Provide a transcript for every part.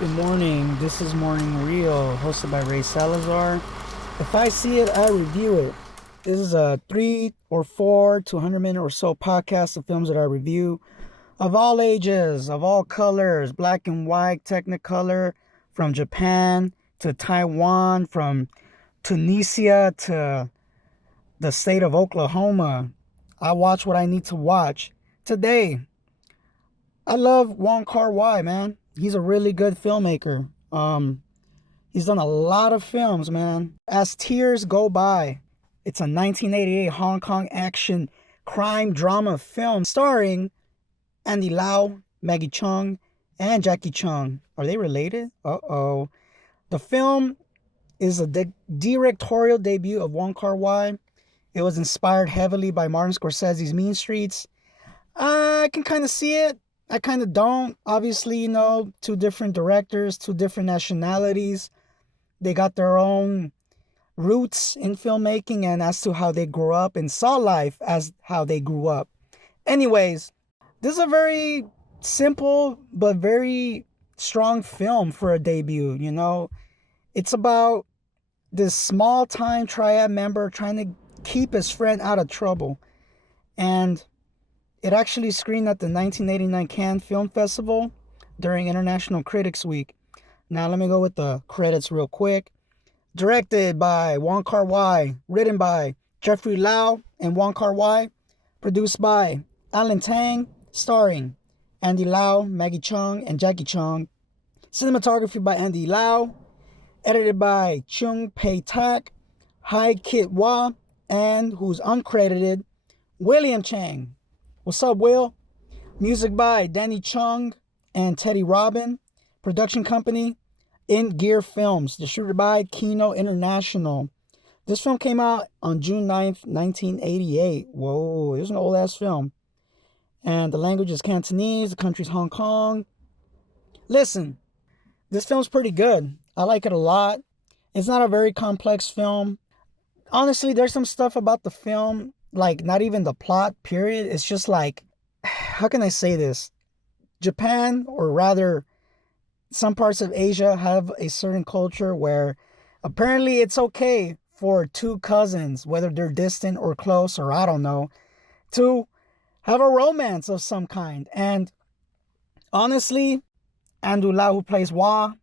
Good morning. This is Morning Real, hosted by Ray Salazar. If I see it, I review it. This is a 3 or 4 to 100-minute or so podcast of films that I review of all ages, of all colors, black and white, Technicolor, from Japan to Taiwan, from Tunisia to the state of Oklahoma. I watch what I need to watch. Today, I love Wong Kar-wai, man. He's a really good filmmaker. He's done a lot of films, man. As Tears Go By, it's a 1988 Hong Kong action crime drama film starring Andy Lau, Maggie Cheung, and Jackie Cheung. Are they related? Uh-oh. The film is a directorial debut of Wong Kar-wai. It was inspired heavily by Martin Scorsese's Mean Streets. I can kind of see it. I kind of don't. Obviously, two different directors, two different nationalities. They got their own roots in filmmaking and as to how they grew up and saw life as how they grew up. Anyways, this is a very simple but very strong film for a debut, It's about this small-time triad member trying to keep his friend out of trouble. And it actually screened at the 1989 Cannes Film Festival during International Critics Week. Now let me go with the credits real quick. Directed by Wong Kar-wai, written by Jeffrey Lau and Wong Kar-wai, produced by Alan Tang, starring Andy Lau, Maggie Cheung, and Jackie Cheung. Cinematography by Andy Lau, edited by Chung Pei Tak, Hai Kit Wah, and who's uncredited, William Chang. What's up, Will? Music by Danny Chung and Teddy Robin. Production company, In Gear Films. Distributed by Kino International. This film came out on June 9th, 1988. Whoa, it was an old-ass film. And the language is Cantonese. The country's Hong Kong. Listen, this film's pretty good. I like it a lot. It's not a very complex film. Honestly, there's some stuff about the film, like not even the plot, period. It's just like, how can I say this? Japan, or rather some parts of Asia, have a certain culture where apparently it's okay for two cousins, whether they're distant or close, or I don't know, to have a romance of some kind. And honestly, Andu Lau, who plays Wah,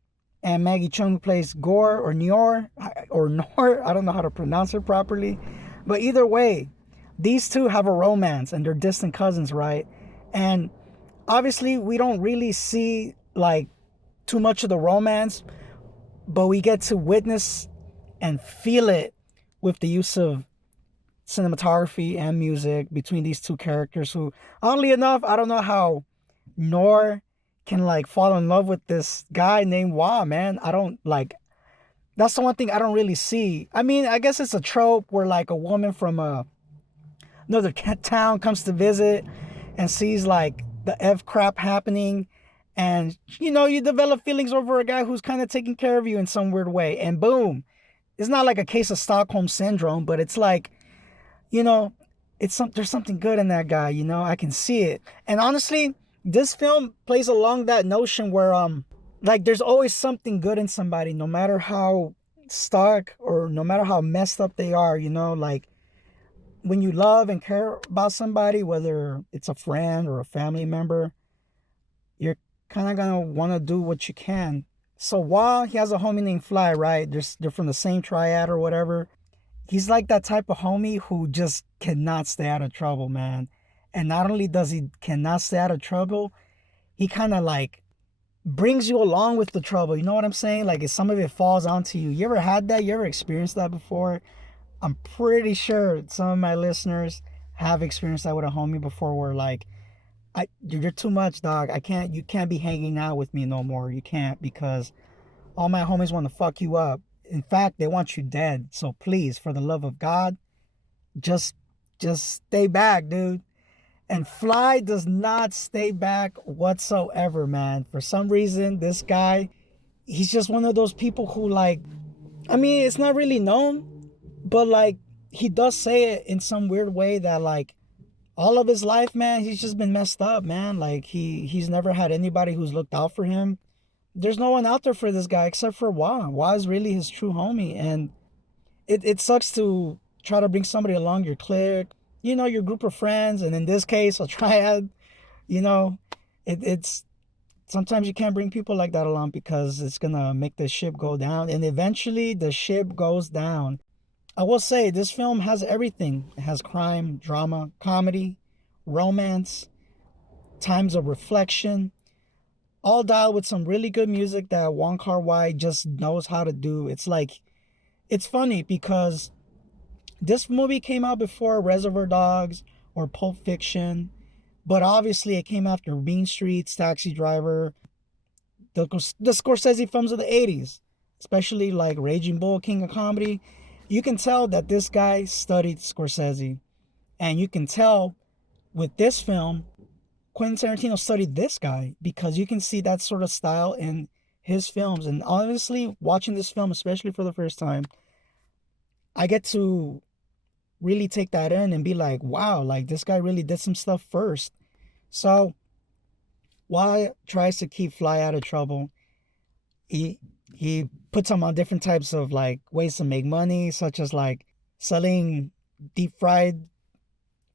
and Maggie Cheung, who plays Gore or Nor, I don't know how to pronounce it properly. But either way, these two have a romance and they're distant cousins, right? And obviously we don't really see like too much of the romance, but we get to witness and feel it with the use of cinematography and music between these two characters who, oddly enough, I don't know how Nor can like fall in love with this guy named Wah, man. That's the one thing I don't really see. I mean, I guess it's a trope where like a woman from another town comes to visit and sees like the F crap happening, and you develop feelings over a guy who's kind of taking care of you in some weird way, and boom, it's not like a case of Stockholm syndrome, but it's like, there's something good in that guy. I can see it. And honestly, this film plays along that notion where like there's always something good in somebody, no matter how stuck or no matter how messed up they are. Like when you love and care about somebody, whether it's a friend or a family member, you're kind of gonna want to do what you can. So while he has a homie named Fly, right? They're from the same triad or whatever. He's like that type of homie who just cannot stay out of trouble, man. And not only does he cannot stay out of trouble, he kind of like brings you along with the trouble. You know what I'm saying? Like if some of it falls onto you. You ever had that? You ever experienced that before? I'm pretty sure some of my listeners have experienced that with a homie before, where like, you're too much, dog. You can't be hanging out with me no more. You can't, because all my homies want to fuck you up. In fact, they want you dead. So please, for the love of God, just stay back, dude. And Fly does not stay back whatsoever, man. For some reason, this guy, he's just one of those people who like, I mean, it's not really known, but like he does say it in some weird way that like all of his life, man, he's just been messed up, man. Like he's never had anybody who's looked out for him. there's no one out there for this guy except for Wah. Wah is really his true homie, and it sucks to try to bring somebody along your clique, your group of friends, and in this case, a triad. You know, it's sometimes you can't bring people like that along because it's gonna make the ship go down, and eventually the ship goes down. I will say this film has everything. It has crime, drama, comedy, romance, times of reflection, all dialed with some really good music that Wong Kar-wai just knows how to do. It's funny because this movie came out before Reservoir Dogs or Pulp Fiction, but obviously it came after Mean Streets, Taxi Driver, the Scorsese films of the 80s, especially like Raging Bull, King of Comedy. You can tell that this guy studied Scorsese. And you can tell with this film, Quentin Tarantino studied this guy because you can see that sort of style in his films. And honestly, watching this film, especially for the first time, I get to really take that in and be like, wow, like this guy really did some stuff first. So while tries to keep Fly out of trouble, he he puts him on different types of like ways to make money, such as like selling deep fried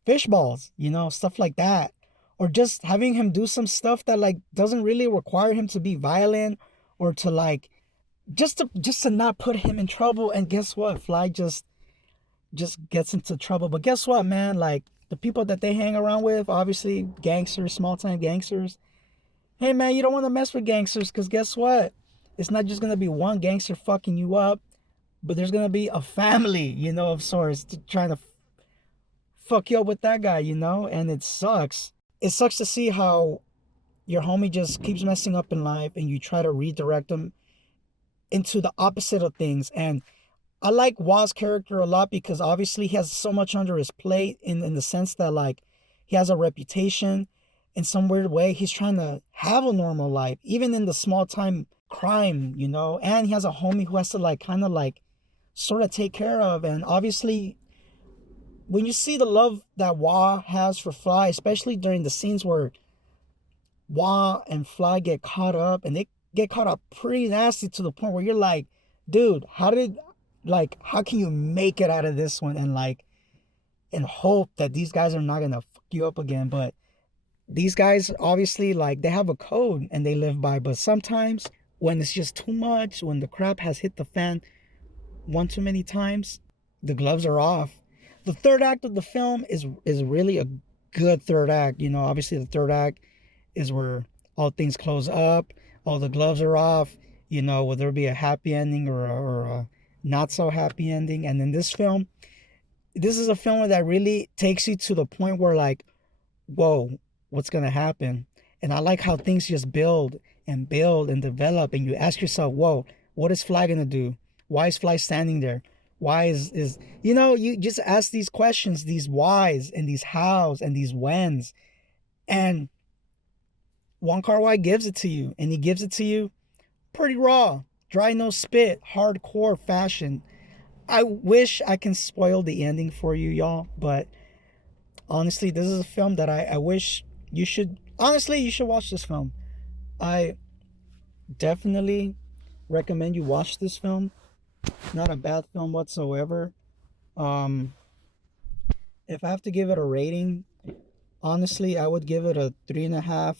fish balls, stuff like that. Or just having him do some stuff that like doesn't really require him to be violent or to like just to not put him in trouble. And guess what? Fly just gets into trouble. But guess what, man? Like the people that they hang around with, obviously gangsters, small time gangsters. Hey man, you don't want to mess with gangsters because guess what? It's not just gonna be one gangster fucking you up, but there's gonna be a family, of sorts, trying to fuck you up with that guy, and it sucks. It sucks to see how your homie just keeps messing up in life and you try to redirect him into the opposite of things. And I like Wah's character a lot because obviously he has so much under his plate in the sense that like he has a reputation. In some weird way, he's trying to have a normal life, even in the small time crime, and he has a homie who has to like kind of like sort of take care of. And obviously when you see the love that Wah has for Fly, especially during the scenes where Wah and Fly get caught up, and they get caught up pretty nasty to the point where you're like, dude, how can you make it out of this one and like, and hope that these guys are not gonna fuck you up again? But these guys obviously like they have a code and they live by, but sometimes when it's just too much, when the crap has hit the fan one too many times, the gloves are off. The third act of the film is really a good third act. Obviously the third act is where all things close up, all the gloves are off. Will there be a happy ending or a not so happy ending? And in this is a film that really takes you to the point where like, whoa, what's gonna happen? And I like how things just build and build and develop, and you ask yourself, whoa, what is Fly gonna do? Why is Fly standing there? Why is you just ask these questions, these whys and these hows and these whens, and Wong Kar-wai gives it to you, and he gives it to you pretty raw, dry no spit, hardcore fashion. I wish I can spoil the ending for you, y'all, but honestly, this is a film that I wish you should. Honestly, you should watch this film. I definitely recommend you watch this film. Not a bad film whatsoever. Um, if I have to give it a rating, honestly, I would give it a 3.5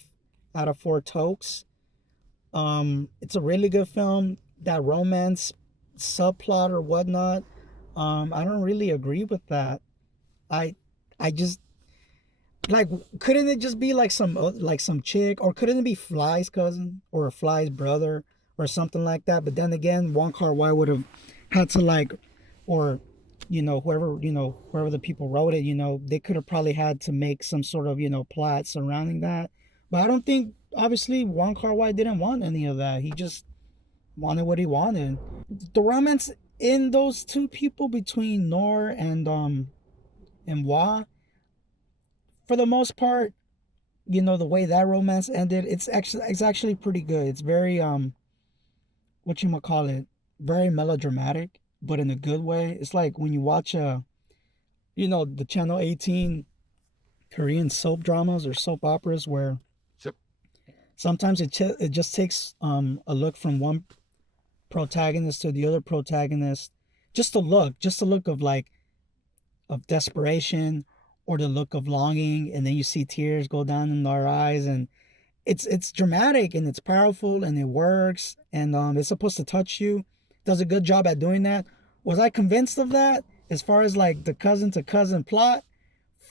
out of 4 tokes. It's a really good film. That romance subplot or whatnot, I don't really agree with that. I I just like, couldn't it just be like some chick, or couldn't it be Fly's cousin or Fly's brother or something like that? But then again, Wong Kar-wai would have had to like, or whoever the people wrote it, they could have probably had to make some sort of plot surrounding that. But I don't think, obviously, Wong Kar-wai didn't want any of that. He just wanted what he wanted. The romance in those two people between Nor and Wah, for the most part, the way that romance ended, it's actually pretty good. It's very what you call it, very melodramatic, but in a good way. It's like when you watch the Channel 18 Korean soap dramas or soap operas where Yep. Sometimes it just takes a look from one protagonist to the other protagonist, just a look of like of desperation or the look of longing, and then you see tears go down in our eyes, and it's dramatic and it's powerful and it works, and it's supposed to touch you. Does a good job at doing that. Was I convinced of that as far as like the cousin to cousin plot?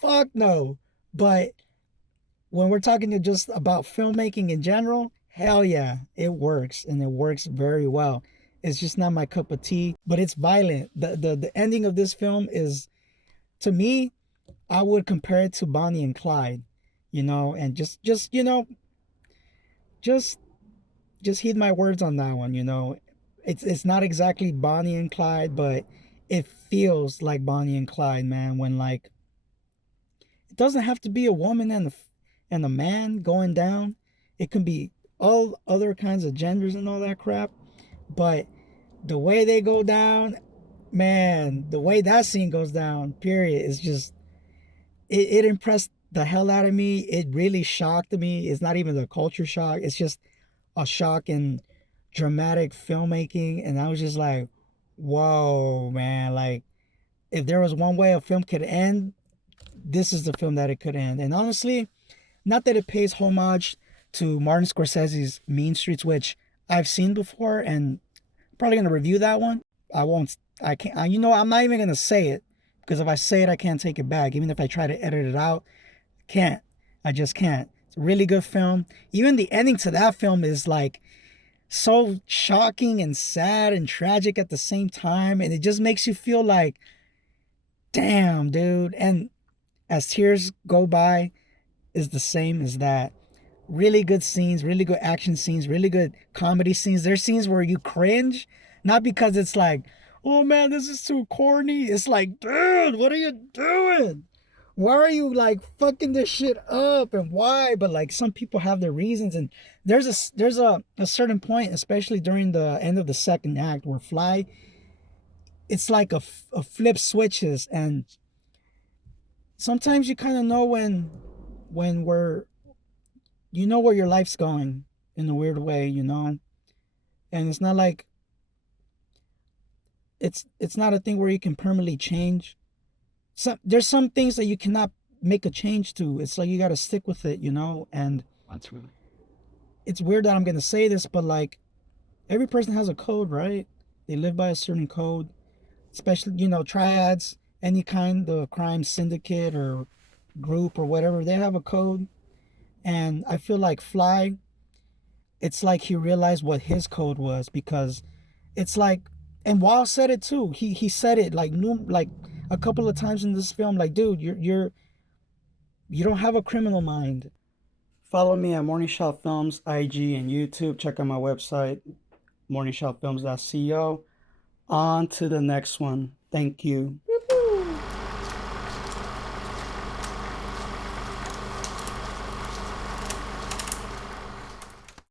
Fuck no. But when we're talking to just about filmmaking in general, hell yeah, it works, and it works very well. It's just not my cup of tea, but it's violent. The ending of this film is, to me, I would compare it to Bonnie and Clyde, and just just just heed my words on that one. It's not exactly Bonnie and Clyde, but it feels like Bonnie and Clyde, man, when like it doesn't have to be a woman and a man going down. It can be all other kinds of genders and all that crap. But the way they go down, man, the way that scene goes down, period, is just it impressed the hell out of me. It really shocked me. It's not even a culture shock. It's just a shock in dramatic filmmaking. And I was just like, whoa, man. Like, if there was one way a film could end, this is the film that it could end. And honestly, not that it pays homage to Martin Scorsese's Mean Streets, which I've seen before, and I'm probably gonna review that one. I won't. I can't. I'm not even gonna say it, because if I say it, I can't take it back. Even if I try to edit it out, I can't. I just can't. It's a really good film. Even the ending to that film is like so shocking and sad and tragic at the same time, and it just makes you feel like, damn, dude. And as tears go by, is the same as that. Really good scenes, really good action scenes, really good comedy scenes. There's scenes where you cringe, not because it's like, oh man, this is too corny. It's like, dude, what are you doing? Why are you like fucking this shit up, and why? But like some people have their reasons, and there's a certain point, especially during the end of the second act, where Fly, it's like a flip switches, and sometimes you kind of know when we're you know where your life's going in a weird way. And it's not like it's not a thing where you can permanently change. There's some things that you cannot make a change to. It's like you got to stick with it. And That's really. it's weird that I'm gonna say this, but like every person has a code, right? They live by a certain code, especially triads, any kind of crime syndicate or group or whatever. They have a code, and I feel like Fly, it's like he realized what his code was, because it's like, and Wall said it too. He said it like like a couple of times in this film, like, dude, you don't have a criminal mind. Follow me at Morning Shot Films, IG and YouTube. Check out my website, morningshotfilms.co. On to the next one. Thank you.